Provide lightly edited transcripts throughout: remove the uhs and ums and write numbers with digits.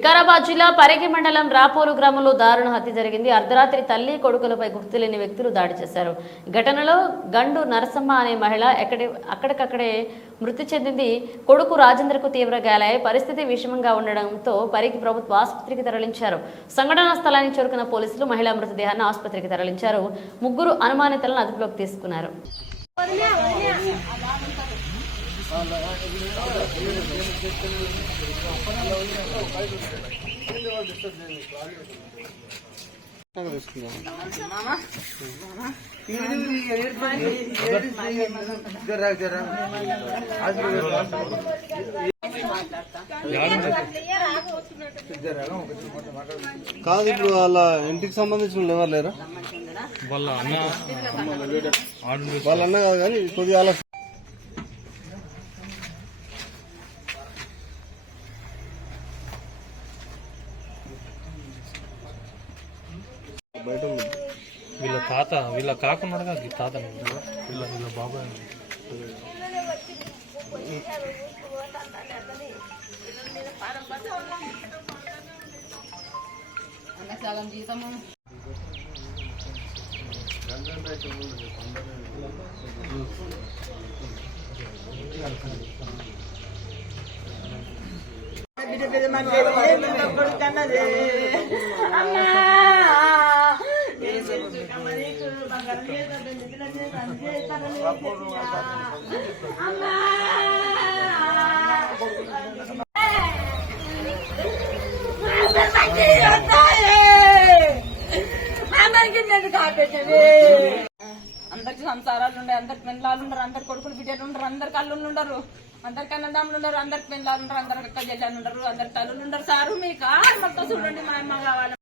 వికారాబాద్ జిల్లా పరిగి మండలం రాపోలు గ్రామంలో దారుణ హత్య జరిగింది. అర్ధరాత్రి తల్లి కొడుకులపై గుర్తులేని వ్యక్తులు దాడి చేశారు. ఘటనలో గండు నరసమ్మ అనే మహిళ అక్కడికక్కడే మృతి చెందింది. కొడుకు రాజేంద్రకు తీవ్ర గాయాలయ్యాయి. పరిస్థితి విషమంగా ఉండడంతో పరిగి ప్రభుత్వ ఆసుపత్రికి తరలించారు. సంఘటనా స్థలానికి చేరుకున్న పోలీసులు మహిళా మృతదేహాన్ని ఆసుపత్రికి తరలించారు. ముగ్గురు అనుమానితులను అదుపులోకి తీసుకున్నారు. కాదు, ఇప్పుడు వాళ్ళ ఇంటికి సంబంధించిన ఎవరు లేరా? వాళ్ళ అన్న కాదు కానీ కొద్దిగా బయట వీళ్ళ కాకుండా తాత వీళ్ళ బాబాయ్ సగం జీతము అందరికి సంసారాలు ఉండే, అందరికి పెళ్ళాలు ఉండరు, అందరు కొడుకులు బిడ్డలు ఉండరు, అందరికి అల్లుళ్ళు ఉండరు, అందరికి అన్నదమ్ములు ఉండరు, అందరికి పెళ్ళాలు ఉండరు, అందరికి అక్క చెల్లెలు ఉండరు, అందరికి తల్లులు ఉండరు. సారు మీకు మొత్తం చూడండి, మా అమ్మ కావాలి.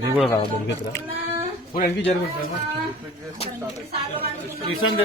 నీ కూడా రావద్దు వెనకెత్తరా వెనక్కి జరుగు అంటే